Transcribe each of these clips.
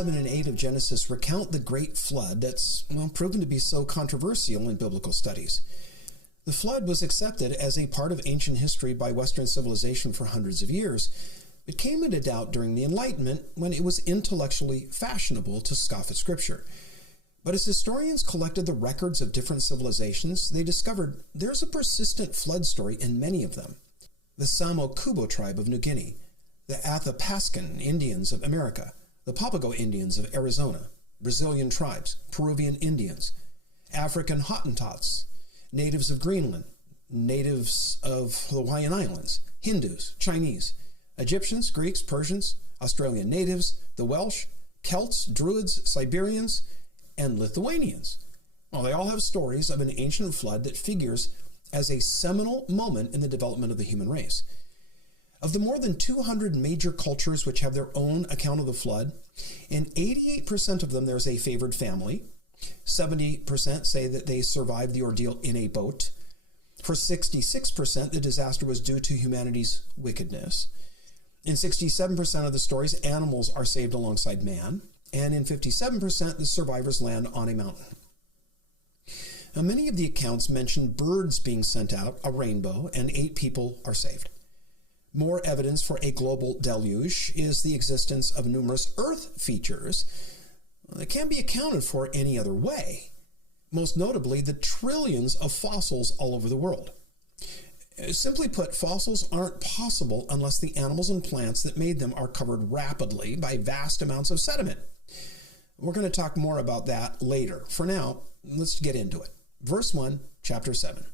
7 and 8 of Genesis recount the Great Flood that's proven to be so controversial in biblical studies. The flood was accepted as a part of ancient history by Western civilization for hundreds of years, but came into doubt during the Enlightenment when it was intellectually fashionable to scoff at Scripture. But as historians collected the records of different civilizations, they discovered there's a persistent flood story in many of them. The Samo-Kubo tribe of New Guinea, the Athapascan Indians of America, the Papago Indians of Arizona, Brazilian tribes, Peruvian Indians, African Hottentots, natives of Greenland, natives of the Hawaiian Islands, Hindus, Chinese, Egyptians, Greeks, Persians, Australian natives, the Welsh, Celts, Druids, Siberians, and Lithuanians. Well, they all have stories of an ancient flood that figures as a seminal moment in the development of the human race. Of the more than 200 major cultures which have their own account of the flood, in 88% of them there's a favored family. 70% say that they survived the ordeal in a boat. For 66%, the disaster was due to humanity's wickedness. In 67% of the stories, animals are saved alongside man. And in 57%, the survivors land on a mountain. Now, many of the accounts mention birds being sent out, a rainbow, and 8 people are saved. More evidence for a global deluge is the existence of numerous Earth features that can't be accounted for any other way, most notably the trillions of fossils all over the world. Simply put, fossils aren't possible unless the animals and plants that made them are covered rapidly by vast amounts of sediment. We're going to talk more about that later. For now, let's get into it. Verse 1, chapter 7.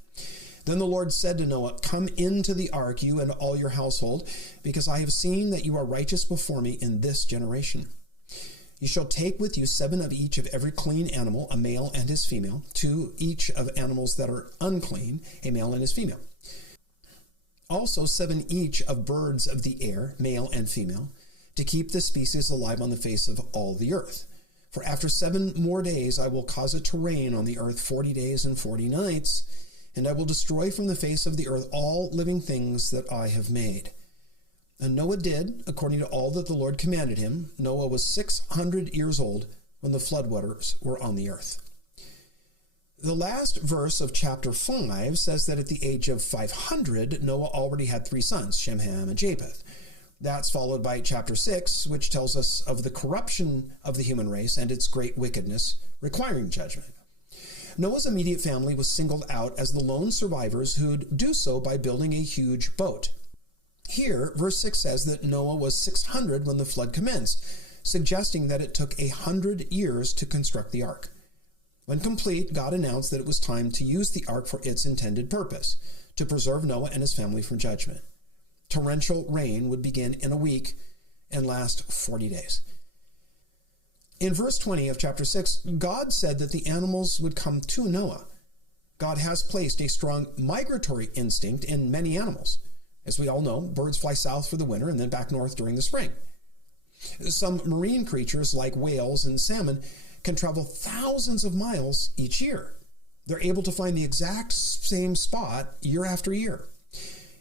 Then the Lord said to Noah, "Come into the ark, you and all your household, because I have seen that you are righteous before me in this generation. You shall take with you 7 of each of every clean animal, a male and his female, 2 each of animals that are unclean, a male and his female. Also 7 each of birds of the air, male and female, to keep the species alive on the face of all the earth. For after 7 more days I will cause it to rain on the earth 40 days and 40 nights, and I will destroy from the face of the earth all living things that I have made." And Noah did according to all that the Lord commanded him. Noah was 600 years old when the floodwaters were on the earth. The last verse of chapter 5 says that at the age of 500, Noah already had 3 sons, Shem, Ham, and Japheth. That's followed by chapter 6, which tells us of the corruption of the human race and its great wickedness, requiring judgment. Noah's immediate family was singled out as the lone survivors who'd do so by building a huge boat. Here, verse 6 says that Noah was 600 when the flood commenced, suggesting that it took 100 years to construct the ark. When complete, God announced that it was time to use the ark for its intended purpose, to preserve Noah and his family from judgment. Torrential rain would begin in a week and last 40 days. In verse 20 of chapter 6, God said that the animals would come to Noah. God has placed a strong migratory instinct in many animals. As we all know, birds fly south for the winter and then back north during the spring. Some marine creatures like whales and salmon can travel thousands of miles each year. They're able to find the exact same spot year after year.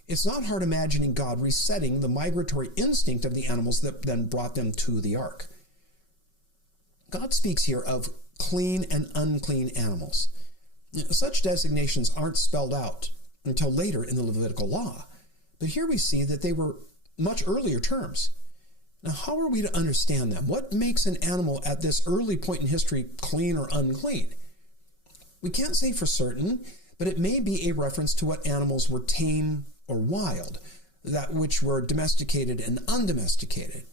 It's not hard imagining God resetting the migratory instinct of the animals that then brought them to the ark. God speaks here of clean and unclean animals. Such designations aren't spelled out until later in the Levitical law, but here we see that they were much earlier terms. Now, how are we to understand them? What makes an animal at this early point in history clean or unclean? We can't say for certain, but it may be a reference to what animals were tame or wild, that which were domesticated and undomesticated.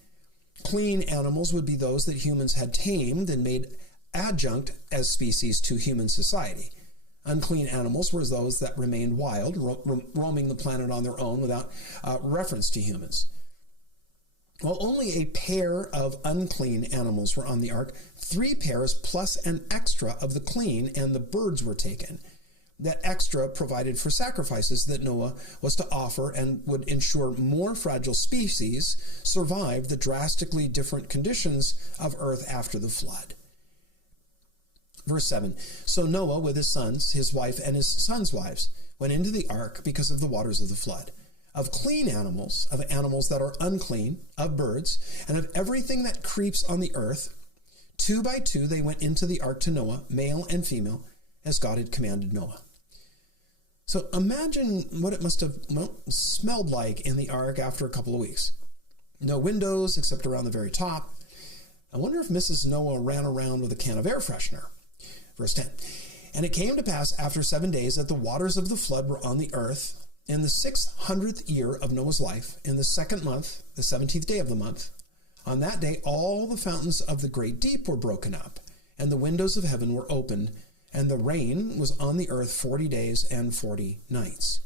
Clean animals would be those that humans had tamed and made adjunct as species to human society. Unclean animals were those that remained wild, roaming the planet on their own without reference to humans. While only a pair of unclean animals were on the ark, 3 pairs plus an extra of the clean and the birds were taken. That extra provided for sacrifices that Noah was to offer and would ensure more fragile species survived the drastically different conditions of earth after the flood. Verse 7, so Noah with his sons, his wife, and his sons' wives went into the ark because of the waters of the flood, of clean animals, of animals that are unclean, of birds, and of everything that creeps on the earth, 2 by 2 they went into the ark to Noah, male and female, as God had commanded Noah. So imagine what it must have smelled like in the ark after a couple of weeks. No windows except around the very top. I wonder if Mrs. Noah ran around with a can of air freshener. Verse 10. And it came to pass after 7 days that the waters of the flood were on the earth in the 600th year of Noah's life, in the 2nd month, the 17th day of the month. On that day all the fountains of the great deep were broken up, and the windows of heaven were opened, and the rain was on the earth 40 days and 40 nights.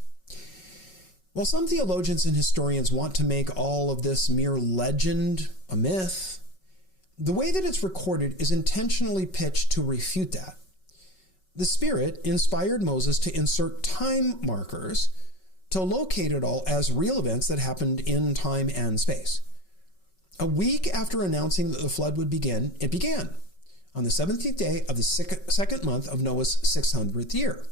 While some theologians and historians want to make all of this mere legend, a myth, the way that it's recorded is intentionally pitched to refute that. The Spirit inspired Moses to insert time markers to locate it all as real events that happened in time and space. A week after announcing that the flood would begin, it began on the 17th day of the 2nd month of Noah's 600th year.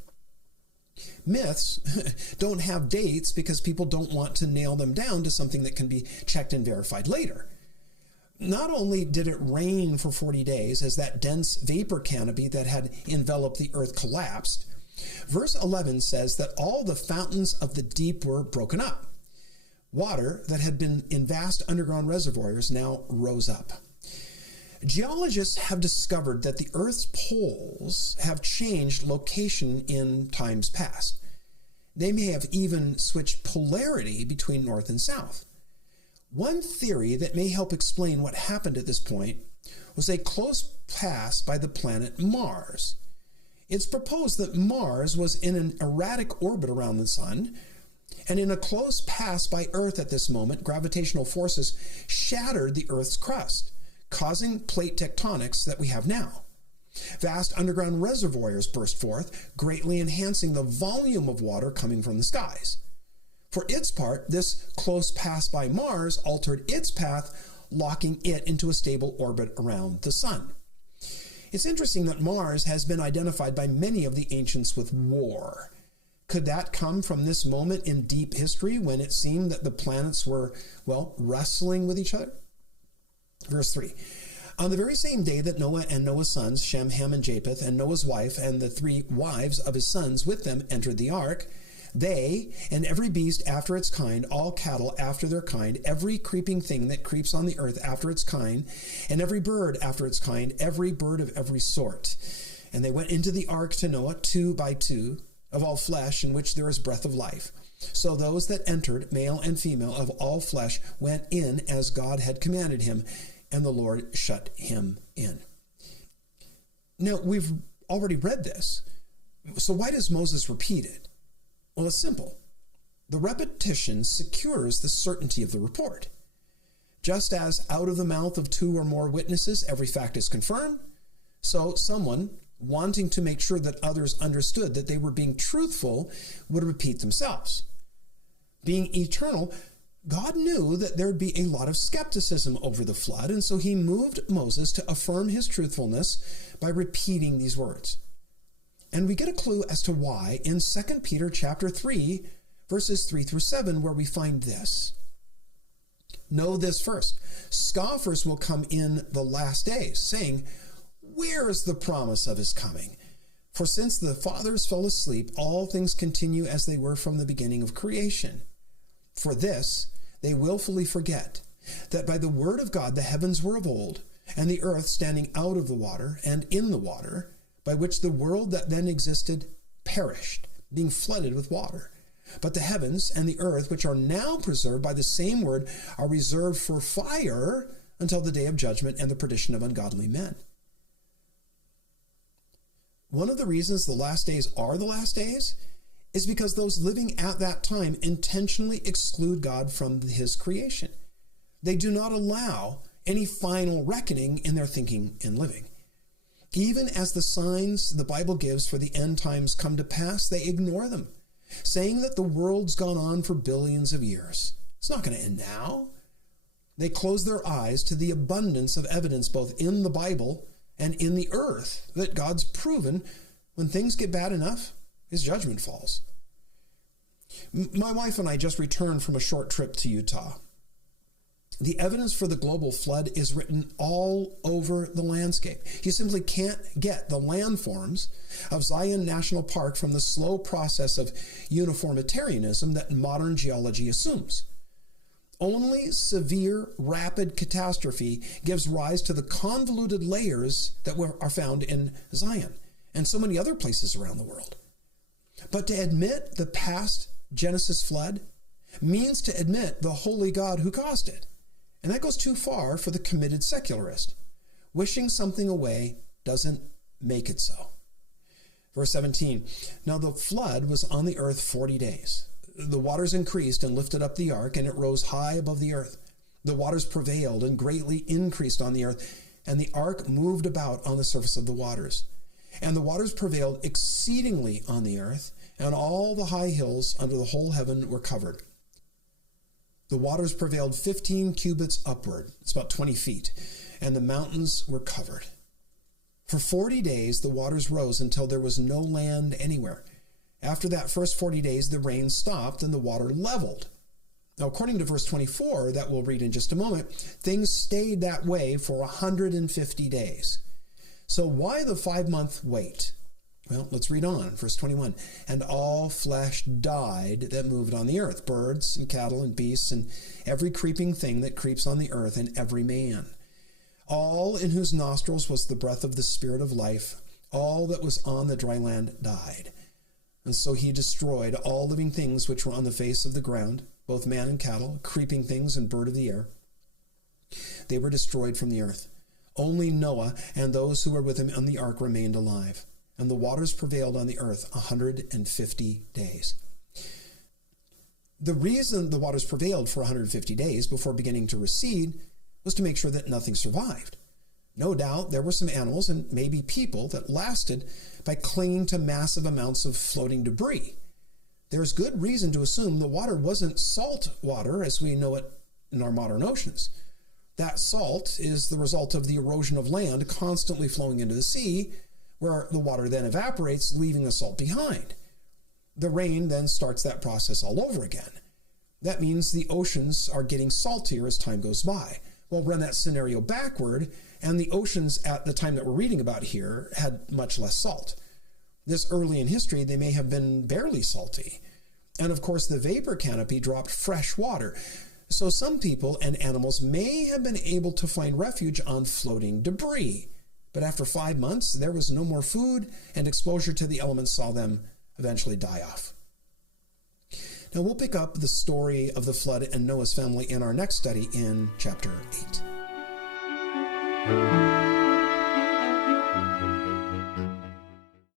Myths don't have dates because people don't want to nail them down to something that can be checked and verified later. Not only did it rain for 40 days as that dense vapor canopy that had enveloped the earth collapsed, verse 11 says that all the fountains of the deep were broken up. Water that had been in vast underground reservoirs now rose up. Geologists have discovered that the Earth's poles have changed location in times past. They may have even switched polarity between north and south. One theory that may help explain what happened at this point was a close pass by the planet Mars. It's proposed that Mars was in an erratic orbit around the sun, and in a close pass by Earth at this moment, gravitational forces shattered the Earth's crust, causing plate tectonics that we have now. Vast underground reservoirs burst forth, greatly enhancing the volume of water coming from the skies. For its part, this close pass by Mars altered its path, locking it into a stable orbit around the sun. It's interesting that Mars has been identified by many of the ancients with war. Could that come from this moment in deep history when it seemed that the planets were, wrestling with each other? Verse 3. On the very same day that Noah and Noah's sons, Shem, Ham, and Japheth, and Noah's wife, and the 3 wives of his sons with them entered the ark, they, and every beast after its kind, all cattle after their kind, every creeping thing that creeps on the earth after its kind, and every bird after its kind, every bird of every sort. And they went into the ark to Noah 2 by 2, of all flesh in which there is breath of life. So those that entered, male and female of all flesh, went in as God had commanded him, and the Lord shut him in. Now, we've already read this. So why does Moses repeat it? Well, it's simple. The repetition secures the certainty of the report. Just as out of the mouth of 2 or more witnesses every fact is confirmed, so someone wanting to make sure that others understood that they were being truthful would repeat themselves. Being eternal, God knew that there'd be a lot of skepticism over the flood, and so he moved Moses to affirm his truthfulness by repeating these words. And we get a clue as to why in 2 Peter chapter 3, verses 3 through 7, where we find this. Know this first. Scoffers will come in the last days, saying, where is the promise of his coming? For since the fathers fell asleep, all things continue as they were from the beginning of creation. For this, they willfully forget that by the word of God the heavens were of old, and the earth standing out of the water and in the water, by which the world that then existed perished, being flooded with water. But the heavens and the earth, which are now preserved by the same word, are reserved for fire until the day of judgment and the perdition of ungodly men. One of the reasons the last days are the last days is because those living at that time intentionally exclude God from his creation. They do not allow any final reckoning in their thinking and living. Even as the signs the Bible gives for the end times come to pass, they ignore them, saying that the world's gone on for billions of years. It's not going to end now. They close their eyes to the abundance of evidence both in the Bible and in the earth that God's proven when things get bad enough, his judgment falls. My wife and I just returned from a short trip to Utah. The evidence for the global flood is written all over the landscape. You simply can't get the landforms of Zion National Park from the slow process of uniformitarianism that modern geology assumes. Only severe, rapid catastrophe gives rise to the convoluted layers that are found in Zion and so many other places around the world. But to admit the past Genesis flood means to admit the holy God who caused it. And that goes too far for the committed secularist. Wishing something away doesn't make it so. Verse 17, now the flood was on the earth 40 days. The waters increased and lifted up the ark, and it rose high above the earth. The waters prevailed and greatly increased on the earth, and the ark moved about on the surface of the waters. And the waters prevailed exceedingly on the earth, and all the high hills under the whole heaven were covered. The waters prevailed 15 cubits upward, it's about 20 feet, and the mountains were covered. For 40 days the waters rose until there was no land anywhere. After that first 40 days, the rain stopped and the water leveled. Now, according to verse 24, that we'll read in just a moment, things stayed that way for 150 days. So why the 5-month wait? Well, let's read on. Verse 21, and all flesh died that moved on the earth, birds and cattle and beasts and every creeping thing that creeps on the earth and every man. All in whose nostrils was the breath of the Spirit of life, all that was on the dry land died. And so he destroyed all living things which were on the face of the ground, both man and cattle, creeping things and bird of the air. They were destroyed from the earth. Only Noah and those who were with him on the ark remained alive. And the waters prevailed on the earth 150 days. The reason the waters prevailed for 150 days before beginning to recede was to make sure that nothing survived. No doubt there were some animals and maybe people that lasted by clinging to massive amounts of floating debris. There's good reason to assume the water wasn't salt water as we know it in our modern oceans. That salt is the result of the erosion of land constantly flowing into the sea, where the water then evaporates, leaving the salt behind. The rain then starts that process all over again. That means the oceans are getting saltier as time goes by. We'll run that scenario backward, and the oceans at the time that we're reading about here had much less salt. This early in history, they may have been barely salty. And of course, the vapor canopy dropped fresh water. So some people and animals may have been able to find refuge on floating debris. But after 5 months, there was no more food, and exposure to the elements saw them eventually die off. Now we'll pick up the story of the flood and Noah's family in our next study in chapter 8.